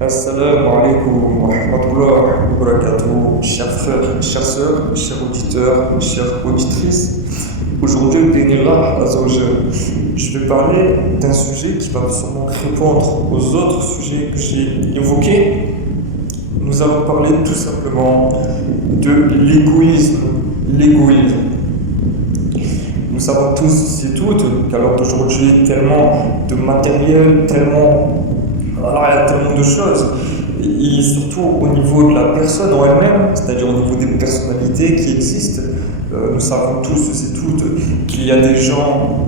Assalamu alaikum wa rahmatullahi wa barakatuh, chers frères, chères sœurs, chers auditeurs, chères auditrices. Aujourd'hui, bénira Azzawajal, je vais parler d'un sujet qui va sûrement répondre aux autres sujets que j'ai évoqués. Nous allons parler tout simplement de l'égoïsme. L'égoïsme. Nous savons tous et toutes qu'à l'heure d'aujourd'hui, tellement de matériel, voilà, il y a tellement de choses, et surtout au niveau de la personne en elle-même, c'est-à-dire au niveau des personnalités qui existent. Nous savons tous et toutes qu'il y a des gens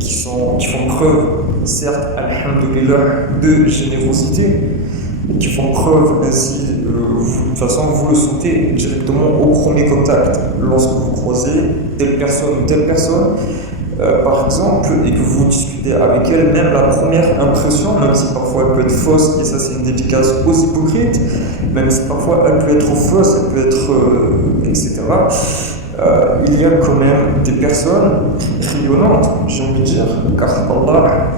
qui font preuve, certes, alhamdoulilah, de générosité, et qui font preuve ainsi, de toute façon, vous le sentez directement au premier contact. Lorsque vous croisez telle personne ou telle personne, par exemple, et que vous discutez avec elle, même la première impression, même si parfois elle peut être fausse, et ça c'est une dédicace aux hypocrites, même si parfois elle peut être fausse, elle peut être, etc. Il y a quand même des personnes rayonnantes, j'ai envie de dire, car Allah,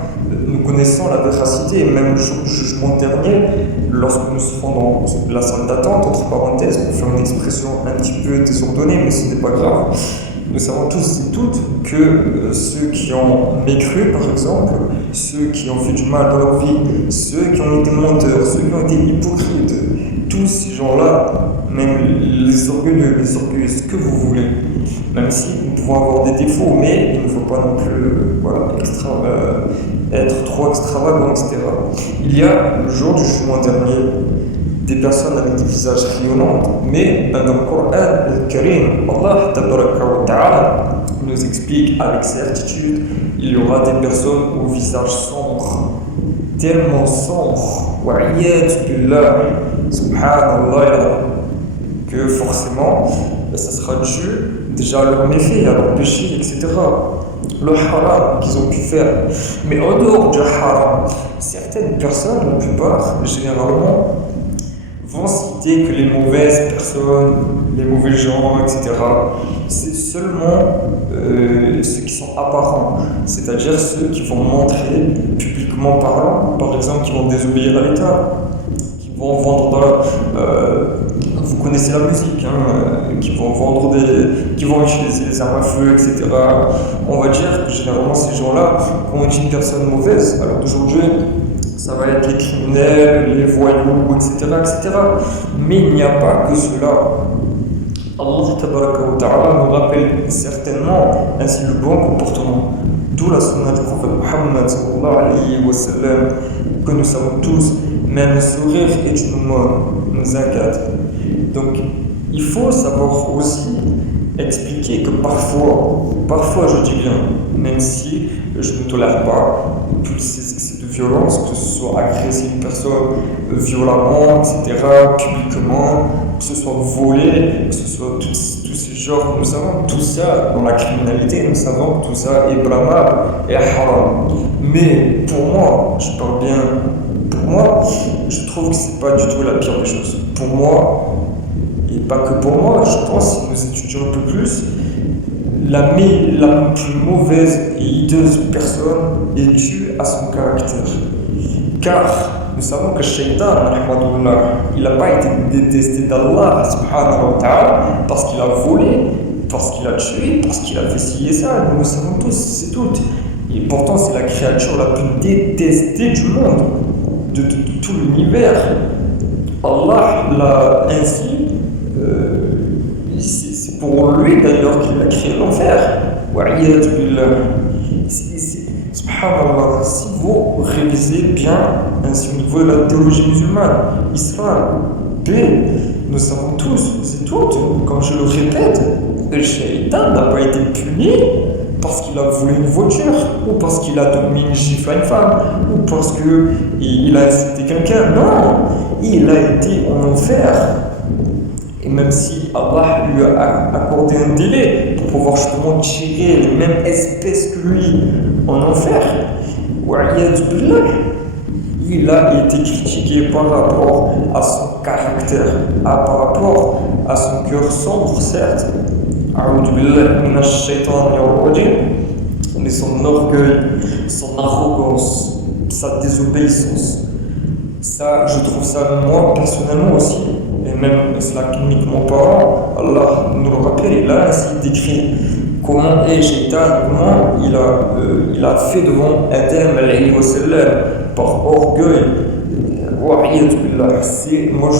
nous connaissons la véracité, et même le jour du jugement dernier, lorsque nous serons dans la salle d'attente, entre parenthèses, pour faire une expression un petit peu désordonnée, mais ce n'est pas grave. Nous savons tous et toutes que ceux qui ont mécru, par exemple, ceux qui ont fait du mal dans leur vie, ceux qui ont été menteurs, ceux qui ont été hypocrites, tous ces gens-là, même les orgueilleux, les orgueilleuses, ce que vous voulez, même si nous pouvons avoir des défauts, mais il ne faut pas non plus être trop extravagant, etc. Il y a le jour du jugement dernier, des personnes avec des visages rayonnants, mais dans le Coran al-Karim, Allah tabaraka wa ta'ala nous explique avec certitude, il y aura des personnes au visage sombre, tellement sombre, wa'iyat billah, subhanallah, que forcément, ça sera dû déjà à leurs méfaits, à leurs péchés, etc. Le haram qu'ils ont pu faire. Mais en dehors du haram, certaines personnes, la plupart, généralement, vont citer que les mauvaises personnes, les mauvais gens, etc., c'est seulement ceux qui sont apparents, c'est-à-dire ceux qui vont montrer publiquement parlant, par exemple, qui vont désobéir à l'État, qui vont vendre vous connaissez la musique, qui vont utiliser les armes à feu, etc. On va dire que généralement ces gens-là, quand on dit une personne mauvaise, alors d'aujourd'hui, ça va être les criminels, les voyous, etc., etc. Mais il n'y a pas que cela. Allah tabaraka wa ta'ala nous rappelle certainement ainsi le bon comportement. D'où la sunna du prophète Muhammad sallallahu alayhi wa sallam, que nous savons tous, même le sourire est une aumône, nous inquiète. Donc, il faut savoir aussi expliquer que parfois je dis bien, même si je ne tolère pas tous ces excès de violence, que ce soit agresser une personne violemment, etc., publiquement, que ce soit voler, que ce soit tous ces genres, nous savons tout ça dans la criminalité, nous savons que tout ça est blâmable et haram. Mais pour moi, je parle bien, pour moi, je trouve que c'est pas du tout la pire des choses. Pour moi, et pas que pour moi, je pense, si nous étudions un peu plus, la plus mauvaise et hideuse personne est due à son caractère. Car nous savons que Shaitan, il n'a pas été détesté d'Allah subhanahu wa ta'ala parce qu'il a volé, parce qu'il a tué, parce qu'il a fait ci et ça. Nous savons tous, c'est tout. Et pourtant, c'est la créature la plus détestée du monde, de tout l'univers. Allah l'a ainsi. C'est pour lui d'ailleurs qu'il a créé l'enfer. Subhanallah, si vous révisez bien ainsi au niveau de la théologie musulmane, Islam, paix, nous savons tous et toutes, comme je le répète, le shaitan n'a pas été puni parce qu'il a volé une voiture, ou parce qu'il a donné une gifle à une femme, ou parce qu'il a insulté quelqu'un. Non, il a été en enfer. Et même si Allah lui a accordé un délai pour pouvoir justement tirer les mêmes espèces que lui en enfer, il a été critiqué par rapport à son caractère, par rapport à son cœur sombre, certes, mais son orgueil, son arrogance, sa désobéissance. Ça, je trouve ça, moi, personnellement aussi, et même islamiquement parlant, Allah nous le rappelle, il a ainsi décrit comment est Shaitan, comment il a fait devant Adam alayhi wa sallam, par orgueil. Wa'iyadu billah. Moi,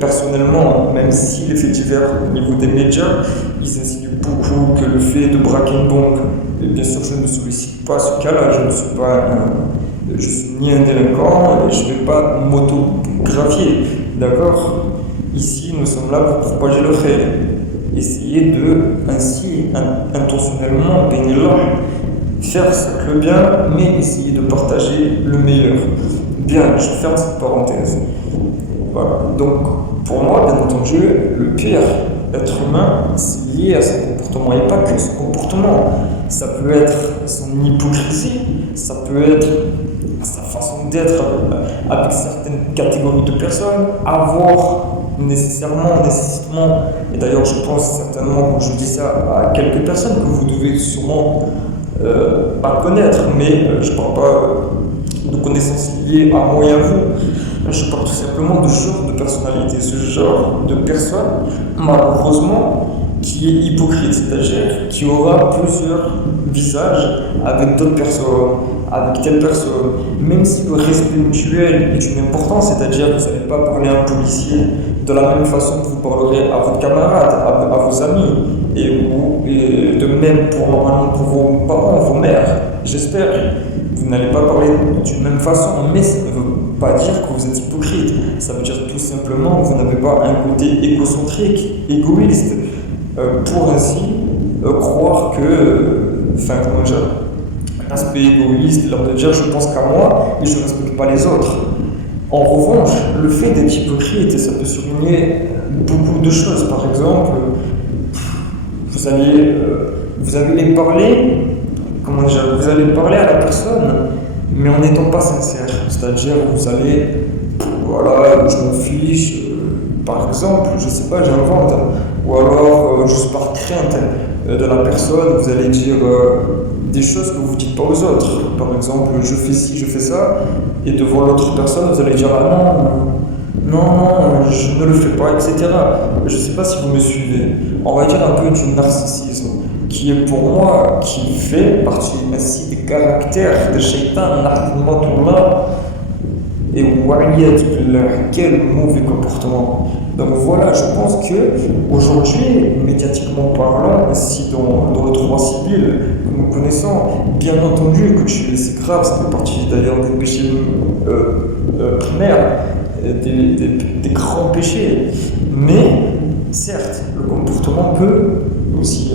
personnellement, même si les faits divers au niveau des médias, ils insinuent beaucoup que le fait de braquer une banque, et bien sûr, je ne sollicite pas ce cas-là, je suis ni un délinquant et je ne vais pas m'autographier, d'accord? Ici, nous sommes là pour propager le khayr. Essayer de, ainsi, intentionnellement, bénillah, faire le bien, mais essayer de partager le meilleur. Bien, je ferme cette parenthèse. Voilà. Donc, pour moi, bien entendu, le pire être humain, c'est lié à son comportement, et pas que son comportement. Ça peut être son hypocrisie, ça peut être sa façon d'être avec certaines catégories de personnes, avoir nécessairement, et d'ailleurs je pense certainement quand je dis ça à quelques personnes que vous devez sûrement pas connaître, mais je ne parle pas de connaissances liées à moi et à vous, je parle tout simplement de ce genre de personnalité, ce genre de personne, malheureusement, qui est hypocrite, c'est-à-dire qui aura plusieurs visages avec d'autres personnes, avec telle personne, même si le respect mutuel est une importance, c'est-à-dire que vous n'allez pas parler à un policier de la même façon que vous parlerez à votre camarade, à vos amis, et de même pour normalement pour vos parents, vos mères, j'espère. Vous n'allez pas parler d'une même façon, mais ça ne veut pas dire que vous êtes hypocrite. Ça veut dire tout simplement que vous n'avez pas un côté égocentrique, égoïste, pour ainsi croire que, enfin comment dire, l'aspect égoïste, l'air de dire je pense qu'à moi et je ne respecte pas les autres. En revanche, le fait d'être hypocrite, ça peut souligner beaucoup de choses. Par exemple, vous allez parler, comment dire, vous allez parler à la personne, mais en n'étant pas sincère. C'est-à-dire, vous allez, voilà, je m'en fiche, par exemple, je sais pas, j'invente, ou alors, juste par crainte de la personne, vous allez dire des choses que vous ne dites pas aux autres. Par exemple, je fais ci, je fais ça, et devant l'autre personne, vous allez dire ah non, je ne le fais pas, etc. Je ne sais pas si vous me suivez. On va dire un peu du narcissisme, qui est pour moi, qui fait partie ainsi des caractères de Shaitan, et quel mauvais comportement. Donc voilà, je pense que aujourd'hui, médiatiquement parlant, ainsi dans le droit civil que nous connaissons, bien entendu que c'est grave, ça fait partie d'ailleurs des péchés primaires, des grands péchés. Mais certes, le comportement peut aussi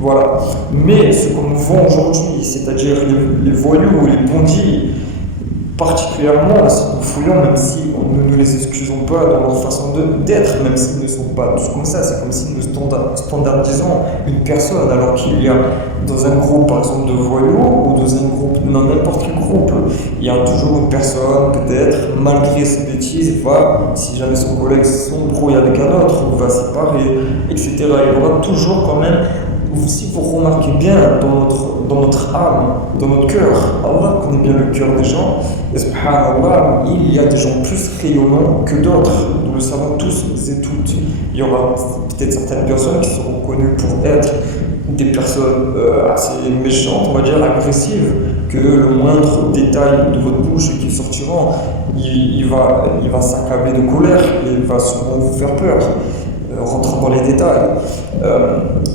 voilà. Mais ce qu'on nous vend aujourd'hui, c'est-à-dire les voyous, les bandits, particulièrement si nous fouillons, même si nous ne les excusons pas dans leur façon d'être, même s'ils ne sont pas tous comme ça, c'est comme si nous standardisons une personne alors qu'il y a dans un groupe par exemple de voyous ou dans un groupe, dans n'importe quel groupe, il y a toujours une personne peut-être, malgré ses bêtises, va, si jamais son collègue s'embrouille avec un autre, va séparer, etc. Il y aura toujours quand même, si vous remarquez bien dans notre âme, dans notre cœur, Allah connaît bien le cœur des gens, et subhanallah, il y a des gens plus rayonnants que d'autres, nous le savons tous et toutes. Il y aura peut-être certaines personnes qui seront connues pour être des personnes assez méchantes, on va dire agressives, que le moindre détail de votre bouche qui sortira, il va s'accabler de colère et il va sûrement vous faire peur. Rentrons dans les détails.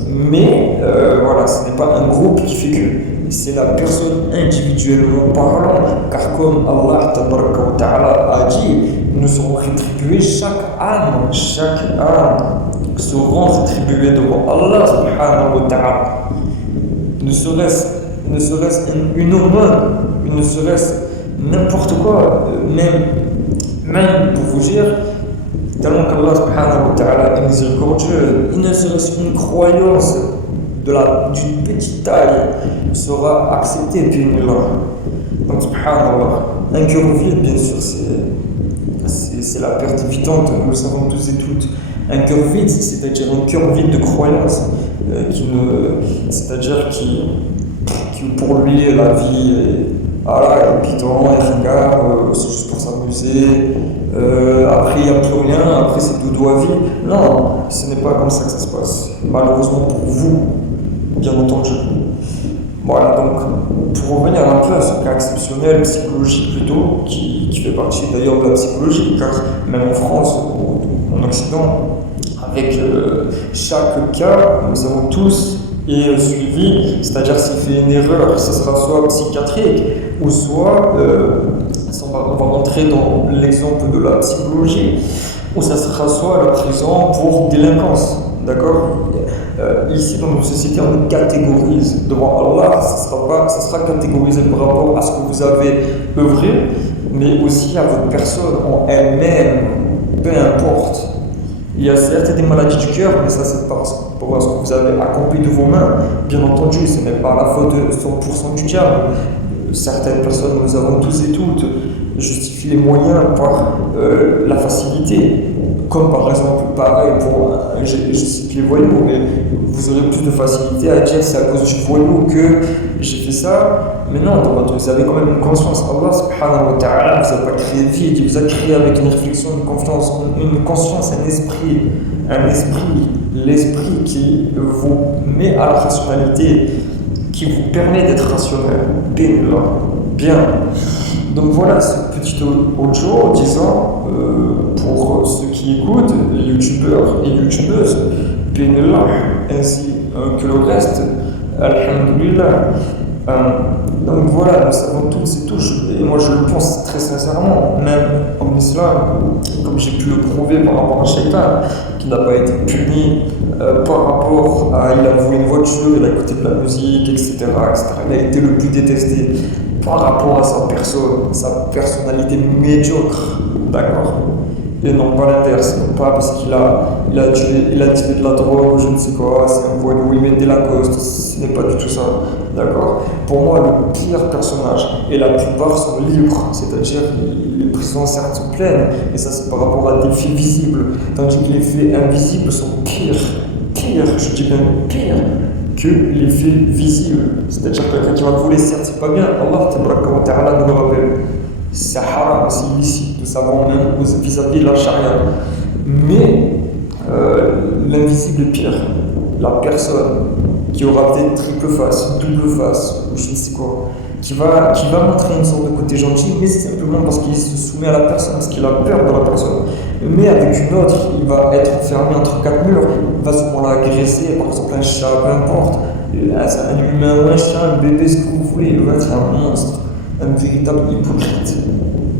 Mais voilà, ce n'est pas un groupe qui fait que. C'est la personne individuellement parlant, car comme Allah Ta'ala a dit, nous serons rétribués, chaque âme seront rétribuées devant Allah Subhanahu wa Ta'ala. Ne serait-ce une hormone, ne serait-ce n'importe quoi, même pour vous dire, tellement qu'Allah Subhanahu wa Ta'ala est miséricordieux, il ne serait-ce qu'une croyance d'une petite taille sera acceptée bi'inillah. Donc subhanallah, un cœur vide, bien sûr, c'est la perte évidente, nous le savons tous et toutes. Un cœur vide, c'est-à-dire un cœur vide de croyance, c'est-à-dire qui pour lui la vie est bidon, est ringard, c'est juste pour s'amuser. s'amuser, après il n'y a plus rien, après c'est dodo à vie. Non, ce n'est pas comme ça que ça se passe. Malheureusement pour vous, bien entendu. Voilà, donc pour revenir un peu à ce cas exceptionnel, psychologique plutôt, qui fait partie d'ailleurs de la psychologie, car même en France, en Occident, avec chaque cas, nous avons tous et suivi, c'est-à-dire s'il fait une erreur, ce sera soit psychiatrique ou soit, on va rentrer dans l'exemple de la psychologie, ou ça sera soit la prison pour délinquance, d'accord. Ici dans notre société, on catégorise devant Allah, ça sera catégorisé par rapport à ce que vous avez œuvré, mais aussi à votre personne en elle-même, peu importe. Il y a certes des maladies du cœur, mais ça c'est par rapport à ce que vous avez accompli de vos mains. Bien entendu, ce n'est pas la faute de 100% du diable. Certaines personnes, nous avons tous et toutes, justifient les moyens par la facilité. Comme par exemple, pareil, je cite les voyous, mais vous aurez plus de facilité à dire c'est à cause du voyou que j'ai fait ça. Mais non, vous avez quand même une conscience. Allah subhanahu wa ta'ala vous a pas créé vide, il vous a créé avec une réflexion, une confiance, une conscience, un esprit, l'esprit qui vous met à la rationalité, qui vous permet d'être rationnel. Bien. Donc voilà ce petit audio disant pour ceux qui écoutent, les youtubeurs et youtubeuses, Benellah, ainsi que le reste, Alhamdulillah. Donc voilà, nous savons tous et tous, et moi je le pense très sincèrement, même en islam, comme j'ai pu le prouver par rapport à Shaitan, qui n'a pas été puni par rapport à il a volé une voiture, il a écouté de la musique, etc., etc. Il a été le plus détesté par rapport à sa personne, sa personnalité médiocre, d'accord. Et non pas l'inverse, non pas parce qu'il a tué de la drogue ou je ne sais quoi, c'est un voyou, il met des Lacoste, ce n'est pas du tout ça, d'accord. Pour moi, le pire personnage, et la plupart sont libres, c'est-à-dire les prisons certes sont pleines, et ça c'est par rapport à des faits visibles, tandis que les faits invisibles sont pires, je dis bien pire, que les faits visibles. C'est-à-dire que quelqu'un qui va voler, certes c'est pas bien, Allah Ta'ala nous le rappelle. C'est haram, c'est illicite, nous savons même vis-à-vis de la charia. Mais l'invisible est pire. La personne qui aura peut-être triple face, double face, ou je ne sais quoi, qui va montrer une sorte de côté gentil, mais c'est simplement parce qu'il se soumet à la personne, parce qu'il a peur de la personne. Mais avec une autre, il va être enfermé entre quatre murs, il va souvent l'agresser, par exemple un chat, peu importe, un humain ou un chat, un bébé, ce que vous voulez, il va être un monstre, un véritable hypocrite.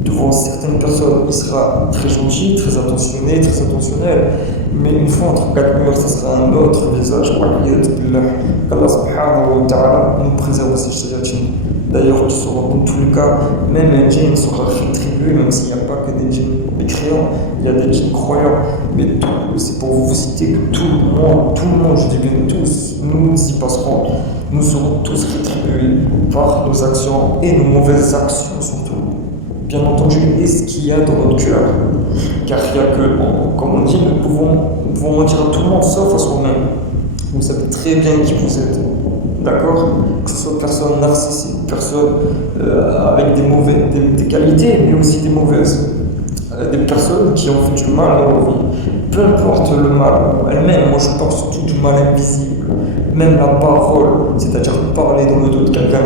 Devant certaines personnes, il sera très gentil, très attentionné, très attentionnel, mais une fois entre quatre murs, ça sera un autre visage. Allah subhanahu wa ta'ala nous préserve ces shayatines. D'ailleurs, tu sauras dans tous les cas, même un djinn sera rétribué, même s'il n'y a pas que des djinns mécréants, il y a des djinns croyants. Mais c'est pour vous citer que tout le monde, je dis bien tous, nous y passerons. Nous serons tous rétribués par nos actions et nos mauvaises actions surtout. Bien entendu, et ce qu'il y a dans notre cœur. Car il n'y a que, comme on dit, nous pouvons mentir à tout le monde sauf à soi-même. Vous savez très bien qui vous êtes. D'accord. Que ce soit personne narcissique, personne avec des qualités, mais aussi des mauvaises. Des personnes qui ont fait du mal dans leur vie. Peu importe le mal elle-même, moi je parle surtout du mal invisible. Même la parole, c'est-à-dire parler dans le dos de quelqu'un,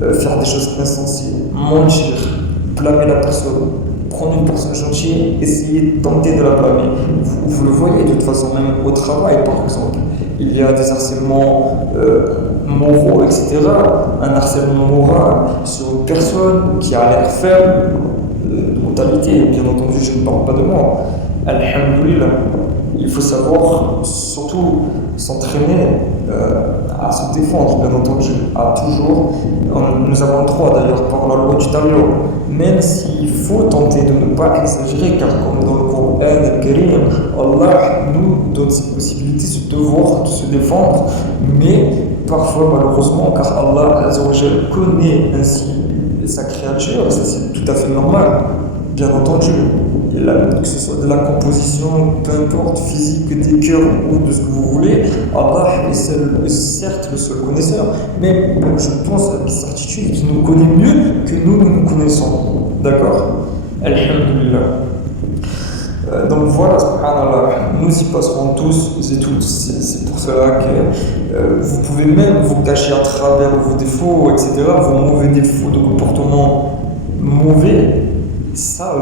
faire des choses insensées, mentir, blâmer la personne, prendre une personne gentille, essayer de tenter de la blâmer. Vous le voyez de toute façon, même au travail par exemple. Il y a des harcèlements moraux, etc. Un harcèlement moral sur une personne qui a l'air faible, de mentalité, bien entendu, je ne parle pas de moi. Alhamdulillah. Il faut savoir surtout s'entraîner à se défendre, bien entendu, à toujours. Nous avons le droit d'ailleurs par la loi du talion, même s'il faut tenter de ne pas exagérer, car comme dans le Coran al-Karim, Allah nous donne cette possibilité, ce devoir de se défendre, mais parfois malheureusement, car Allah connaît ainsi sa créature, ça c'est tout à fait normal, bien entendu. Que ce soit de la composition, peu importe, physique, des cœurs ou de ce que vous voulez, Allah est certes le seul connaisseur, mais je pense avec certitude qu'il nous connaît mieux que nous nous connaissons. D'accord. Alhamdulillah. Donc voilà, subhanallah, nous y passerons tous et toutes. C'est pour cela que vous pouvez même vous cacher à travers vos défauts, etc., vos mauvais défauts de comportement mauvais, ça,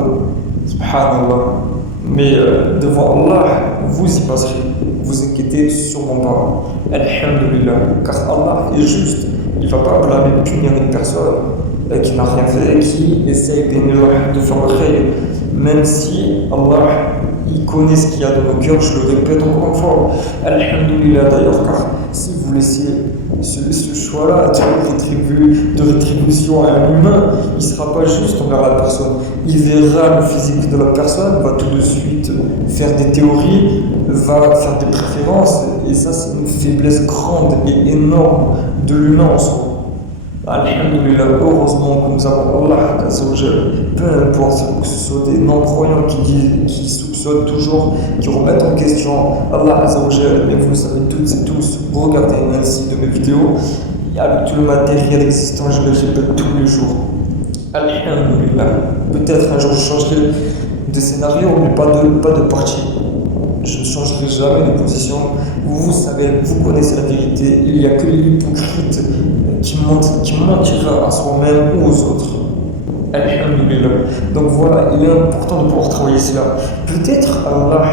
subhanallah. Mais devant Allah, vous y passerez. Vous inquiétez sûrement pas. Alhamdulillah. Car Allah est juste. Il ne va pas blâmer, punir une personne qui n'a rien fait, qui essaye de faire le khayr. Même si Allah, il connaît ce qu'il y a dans nos cœurs, je le répète encore une fois. Alhamdulillah d'ailleurs, car si vous laissez ce choix-là de rétribution à un humain, il ne sera pas juste envers la personne. Il verra le physique de la personne, va tout de suite faire des théories, va faire des préférences, et ça c'est une faiblesse grande et énorme de l'humain en soi. Alhamdulillah, heureusement que nous avons Allah, peu importe que ce soit des non-croyants qui soupçonnent toujours, qui remettent en question Allah Azzawajal, mais vous le savez toutes et tous, regardez ainsi de mes vidéos, avec tout le matériel existant, je le répète tous les jours. Alhamdulillah, peut-être un jour je changerai de scénario, mais pas de partie. Je ne changerai jamais de position. Vous savez, vous connaissez la vérité. Il n'y a que l'hypocrite qui mentira à soi-même ou aux autres. Alhamdulillah. Donc voilà, il est important de pouvoir travailler cela. Peut-être Allah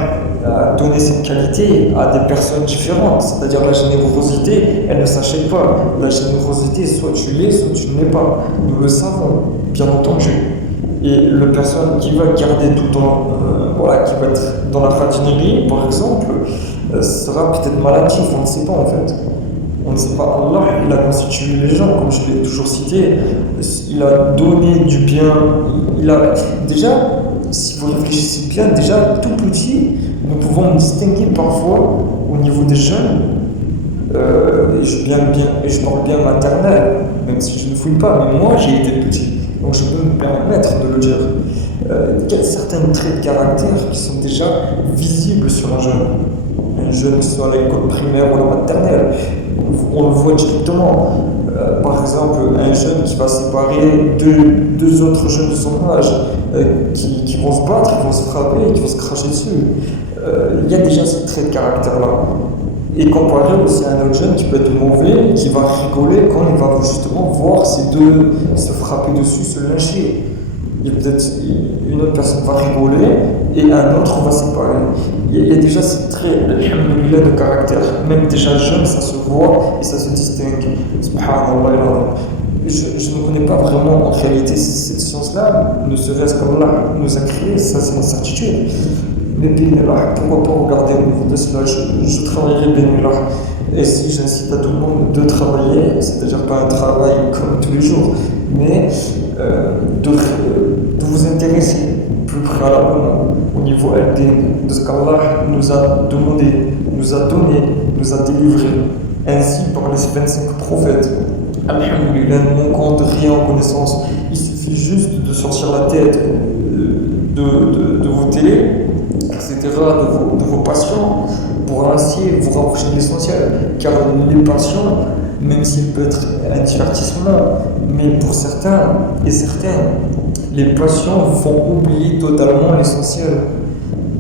a donné cette qualité à des personnes différentes, c'est-à-dire la générosité, elle ne s'achète pas. La générosité, soit tu l'es, soit tu ne l'es pas. Nous le savons, bien entendu. Et la personne qui va garder tout le temps, qui va être dans la radinerie, par exemple, sera peut-être maladif, on ne sait pas en fait. On ne sait pas, Allah, il a constitué les gens, comme je l'ai toujours cité, il a donné du bien, déjà, si vous réfléchissez bien, déjà tout petit, nous pouvons distinguer parfois au niveau des jeunes, et je parle bien maternel, même si je ne fouille pas, mais moi j'ai été petit. Donc je peux me permettre de le dire. Il y a certains traits de caractère qui sont déjà visibles sur un jeune. Un jeune qui soit à l'école primaire ou à la maternelle, on le voit directement. Par exemple, un jeune qui va séparer deux autres jeunes de son âge, qui vont se battre, qui vont se frapper, qui vont se cracher dessus. Il y a déjà ce trait de caractère-là. Et comparé aussi à un autre jeune qui peut être mauvais, qui va rigoler quand il va justement voir ces deux se frapper dessus, se lyncher. Il y a peut-être une autre personne va rigoler et un autre va séparer. Il y a déjà ces traits, alhamdoulilah, de caractère. Même déjà jeune, ça se voit et ça se distingue. Subhanallah. Je ne connais pas vraiment en réalité cette science-là, ne serait-ce qu'Allah nous a créé, ça c'est une certitude. Mais bénélah, pourquoi pas regarder au niveau de cela, je travaillerai bénélah. Et si j'incite à tout le monde de travailler, c'est-à-dire pas un travail comme tous les jours, mais de vous intéresser plus préalablement au niveau al-din, de ce qu'Allah nous a demandé, nous a donné, nous a délivré, ainsi par les 25 prophètes. Alhamdulillah, nous manquons de rien en connaissance. Il suffit juste de sortir la tête de vos télés, etc., de vos passions, pour ainsi vous rapprocher de l'essentiel. Car les passions, même s'il peut être un divertissement, mais pour certains et certaines, les passions font oublier totalement l'essentiel.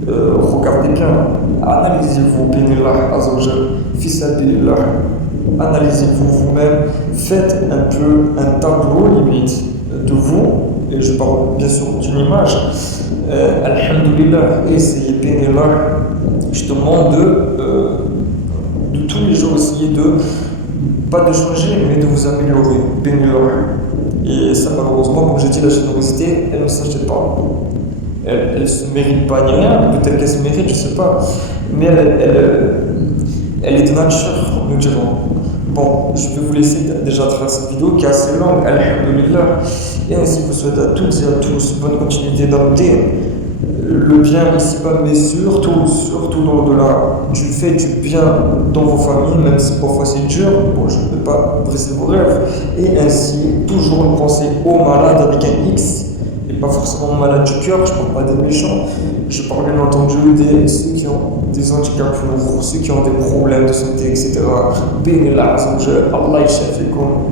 Regardez bien, analysez-vous, bénillah azawajal, fisabilillah, analysez-vous vous-même, faites un peu un tableau limite de vous, et je parle bien sûr d'une image. Alhamdulillah, essayez bénillah, justement de tous les jours essayer pas de changer, mais de vous améliorer, bénillah. Et ça, malheureusement, comme j'ai dit, la générosité, elle ne s'achète pas. Elle ne se mérite pas ni rien, peut-être qu'elle se mérite, je ne sais pas. Mais elle est de nature, nous dirons. Bon, je vais vous laisser déjà à travers cette vidéo qui est assez longue, alhamdulillah. Et ainsi, vous souhaite à toutes et à tous bonne continuité d'adopter le bien ici-bas, mais surtout dans l'au-delà, du fait du bien dans vos familles, même si parfois c'est dur, bon, je ne vais pas briser vos rêves, et ainsi toujours penser aux malades avec un X, et pas forcément malades du cœur, je ne parle pas des méchants, je parle bien entendu de ceux qui ont des handicaps lourds, ceux qui ont des problèmes de santé, etc. Bénillah, Allah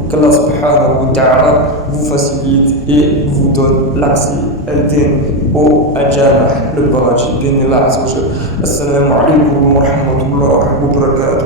qu'Allah subhanahu wa ta'ala vous facilite et vous donne l'accès الدين والجامع le paradis بإذن الله عز وجل. السلام عليكم ورحمة الله وبركاته.